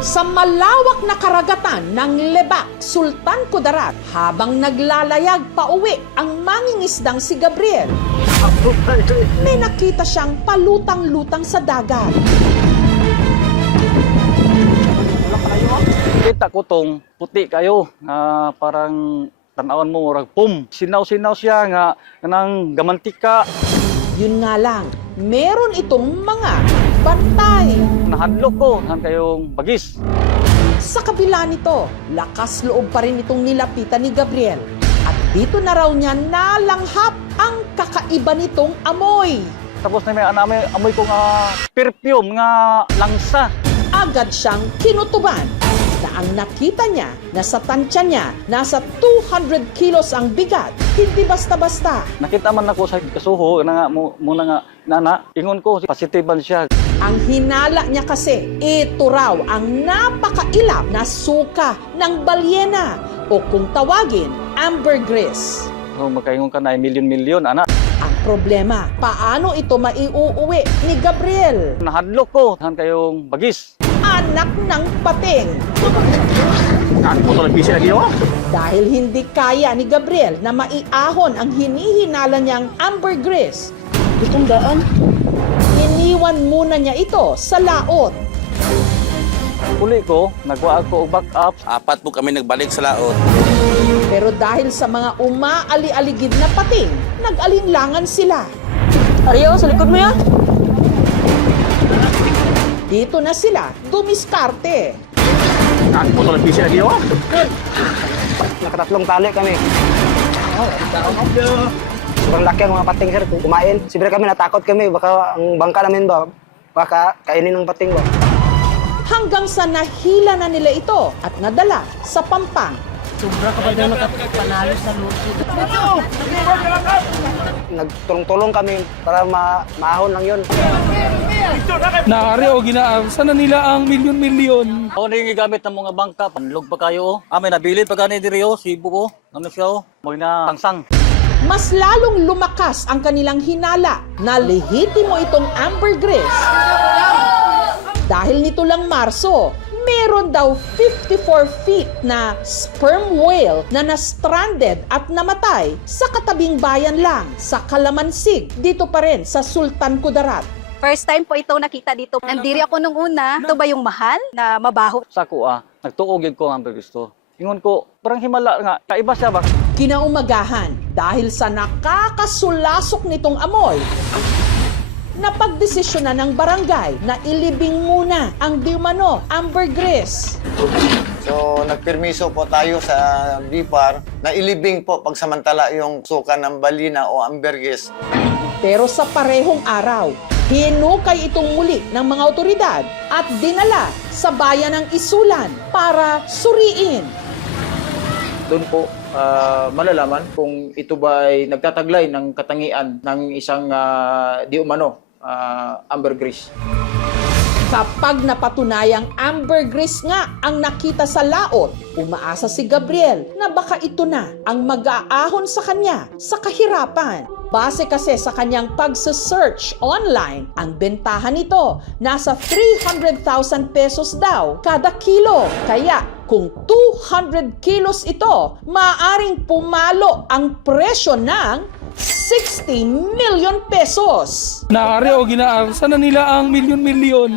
Sa malawak na karagatan ng Lebak, Sultan Kudarat, habang naglalayag pauwi ang mangingisdang si Gabriel, may nakita siyang palutang-lutang sa dagat. Kita ko tong puti kayo, parang tanawan mo, murag pum. Sinaw-sinaw siya nga kanang gamantika. Yun nga lang, meron itong mga bantay. Nahadlok ko, han kayong bagis. Sa kabila nito, lakas loob pa rin itong nilapitan ni Gabriel. At dito na raw niya nalanghap ang kakaiba nitong amoy. Tapos na may amoy ko nga perfume, nga langsa. Agad siyang kinutuban na ang nakita niya na sa tansya niya nasa 200 kilos ang bigat. Hindi basta-basta. Nakita man ako sa kasuho, na nga, muna nga, nana, ingon ko, positiban siya. Ang hinala niya kasi, ito raw ang napakailap na suka ng balyena o kung tawagin, ambergris. So, makaingon ka na, milyon-milyon, ana. Ang problema, paano ito maiuuwi ni Gabriel? Nahadlok ko, han kayong bagis. Anak ng pating. Dahil hindi kaya ni Gabriel na maiahon ang hinihinala niyang ambergris, Itong daan. iniwan muna niya ito sa laot. Uli ko, nagwa ako og backup. 4 po kami nagbalik sa laot. Pero dahil sa mga umaali-aligid na pating, nag-alinlangan sila. Ariyo, sa likod mo yan. Dito na sila dumiskarte. Nakatatlong tali kami. Sobrang laki ang mga pating, sir. Kung kumain, siyempre kami natakot kami. Baka ang bangka namin ba, baka kainin ng pating ba. Hanggang sa nahila na nila ito at nadala sa Pampang. Sobra ka ba daw nakapanalo sa luto? Nagtulong-tulong kami para maahon lang yun. Naari o ginaar, sana nila ang milyon-milyon. Ako na yung gamit ng mga bangka, panlog pa kayo. May nabilin pa gani diri Cebu ko. Ano siya Mo'y na tangsang. Mas lalong lumakas ang kanilang hinala na lehitimo itong ambergris. Dahil nito lang Marso, meron daw 54 feet na sperm whale na na-stranded at namatay sa katabing bayan lang sa Kalamansig, dito pa rin sa Sultan Kudarat. First time po ito nakita dito. Nandiri ako nung una. Ito ba yung mahal na mabaho? Sa ko nagtuog yun ko ang gusto. Ingon ko, parang himala nga, kaiba siya ba? Kinaumagahan dahil sa nakakasulasok nitong amoy, napagdesisyonan ng barangay na ilibing muna ang diumano ambergris. So, nagpermiso po tayo sa BIPAR na ilibing po pagsamantala yung suka ng balina o ambergris. Pero sa parehong araw, hinukay itong muli ng mga otoridad at dinala sa bayan ng Isulan para suriin. Doon po malalaman kung ito ba ay nagtataglay ng katangian ng isang di umano ambergris. Kapag napatunayang ambergris nga ang nakita sa laot, umaasa si Gabriel na baka ito na ang mag-aahon sa kanya sa kahirapan. Base kasi sa kanyang pagsa-search online, ang bentahan nito nasa 300,000 pesos daw kada kilo. Kaya kung 200 kilos ito, maaaring pumalo ang presyo ng 60 million pesos. Naari o ginaar, sana nila ang milyon-milyon.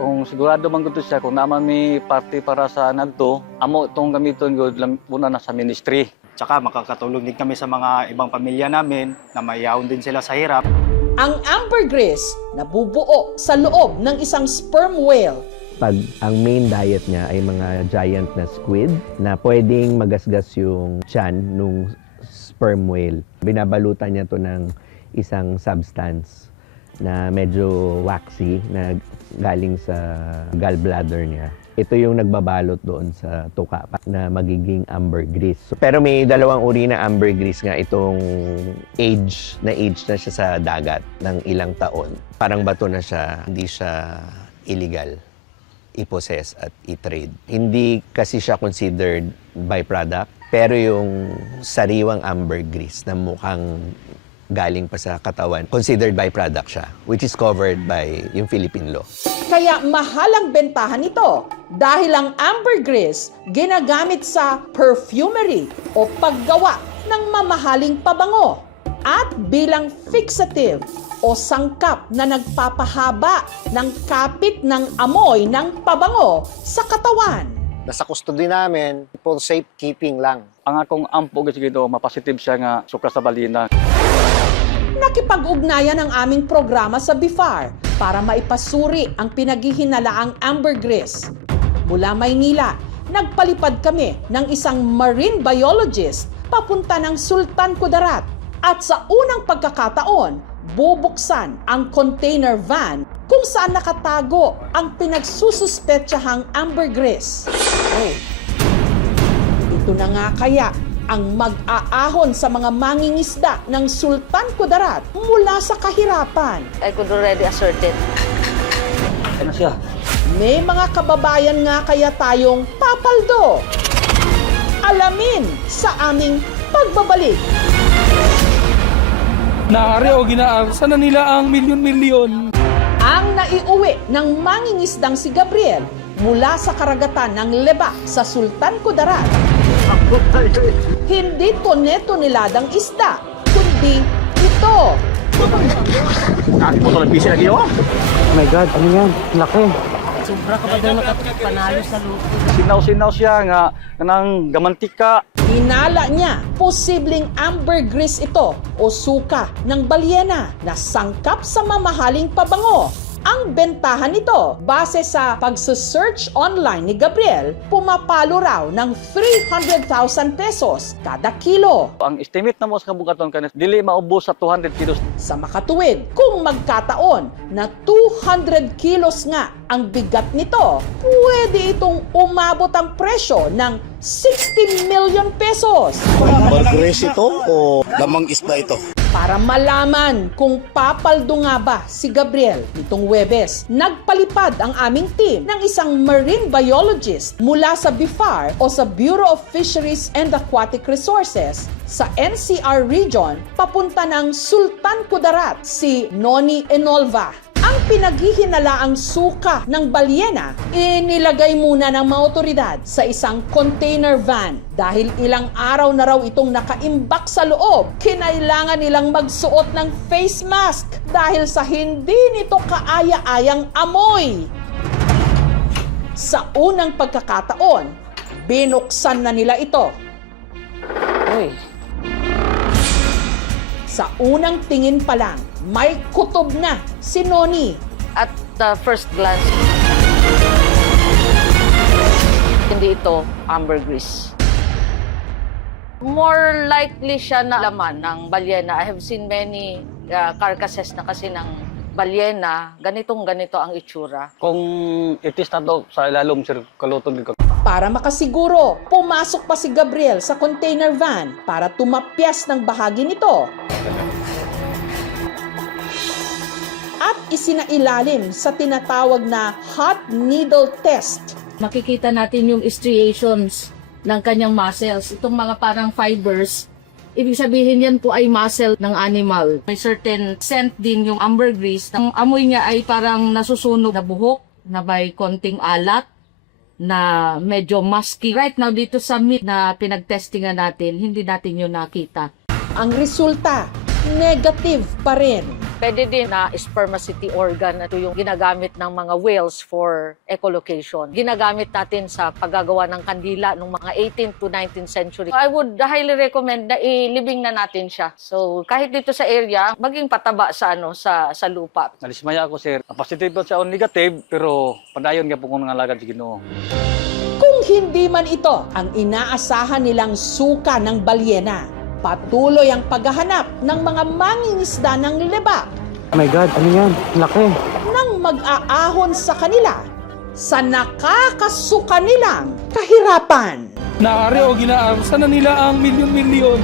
Kung sigurado man gusto siya, kung naman may party para sa nagto, amo itong gamiton gud una na sa ministry. Tsaka makakatulong din kami sa mga ibang pamilya namin na mayaon din sila sa hirap. Ang ambergris nabubuo sa loob ng isang sperm whale. Pag ang main diet niya ay mga giant na squid na pwedeng magasgas yung tiyan nung sperm whale. Binabalutan niya to ng isang substance na medyo waxy na galing sa gallbladder niya. Ito yung nagbabalot doon sa tuka na magiging ambergris. Pero may dalawang uri na ambergris nga itong age na siya sa dagat ng ilang taon. Parang bato na siya, hindi siya illegal i-possess at i-trade. Hindi kasi siya considered byproduct, pero yung sariwang ambergris na mukhang galing pa sa katawan, considered byproduct siya, which is covered by yung Philippine law. Kaya mahal ang bentahan nito dahil ang ambergris ginagamit sa perfumery o paggawa ng mamahaling pabango at bilang fixative o sangkap na nagpapahaba ng kapit ng amoy ng pabango sa katawan. Nasa custody namin for safekeeping lang. Ang akong ampo kasi gito, mapositive siya nga suka sa balina. Nakipag-ugnayan ang aming programa sa BIFAR para maipasuri ang pinaghihinalaang ambergris. Mula Maynila, nagpalipad kami ng isang marine biologist papunta ng Sultan Kudarat. At sa unang pagkakataon, bubuksan ang container van kung saan nakatago ang pinagsususpetsahang ambergris. Ito na nga kaya ang mag-aahon sa mga mangingisda ng Sultan Kudarat mula sa kahirapan. I could already ascertain. Ano siya? May mga kababayan nga kaya tayong papaldo. Alamin sa aming pagbabalik. Naari o ginaarsa na nila ang milyon-milyon. Ang naiuwi ng mangingisdang si Gabriel mula sa karagatan ng Leba sa Sultan Kudarat. Hindi toneladang isda, kundi ito. Oh my God, ano yan? Laki. Sobra ka ba daw nakapanalo sa luto? Sinaw-sinaw siya nga kanang gamantika. Hinala niya, posibleng ambergris ito o suka ng balyena na sangkap sa mamahaling pabango. Ang bentahan nito, base sa pagsesearch online ni Gabriel, pumapalo raw ng 300,000 pesos kada kilo. Ang estimate na mo sa kabugaton kanis dili maubos sa 200 kilos. Sa makatuwid, kung magkataon na 200 kilos nga ang bigat nito, pwede itong umabot ang presyo ng 60 million pesos. Ambergris ito o lamang isda ito? Para malaman kung papaldo nga ba si Gabriel nitong Huwebes, nagpalipad ang aming team ng isang marine biologist mula sa BIFAR o sa Bureau of Fisheries and Aquatic Resources sa NCR region papunta ng Sultan Kudarat, si Noni Enolva. Ang pinaghihinalaang suka ng balyena, inilagay muna ng mga otoridad sa isang container van. Dahil ilang araw na raw itong nakaimbak sa loob, kinailangan nilang magsuot ng face mask dahil sa hindi nito kaaya-ayang amoy. Sa unang pagkakataon, binuksan na nila ito. Sa unang tingin pa lang, may kutob na si Noni. At first glance, hindi ito ambergris. More likely siya na laman ng balyena. I have seen many carcasses na kasi ng balyena. Ganitong-ganito ang itsura. Kung itis na to sa ilalom sir kaluton ko. Para makasiguro, pumasok pa si Gabriel sa container van para tumapyas ng bahagi nito. At isinailalim sa tinatawag na hot needle test. Makikita natin yung striations ng kanyang muscles. Itong mga parang fibers, ibig sabihin yan po ay muscle ng animal. May certain scent din yung ambergris. Ang amoy niya ay parang nasusunog na buhok, na may konting alat, na medyo musky. Right now dito sa meat na pinagtestingan natin, hindi natin yun nakita. Ang resulta, negative pa rin. Pwede din na spermaceti organ. Ito yung ginagamit ng mga whales for echolocation. Ginagamit natin sa paggagawa ng kandila noong mga 18th to 19th century. I would highly recommend na ilibing na natin siya. So kahit dito sa area, maging pataba sa sa lupa. Nalismaya ako sir. Positive siya o negative pero padayon nga po kung nangalagan si Ginoo. Kung hindi man ito ang inaasahan nilang suka ng balyena, patuloy ang paghahanap ng mga mangingisda ng Leba. Oh my God, ano yan? Laki. Nang mag-aahon sa kanila sa nakakasuka nilang kahirapan. Naari o ginaarsa na nila ang milyon-milyon.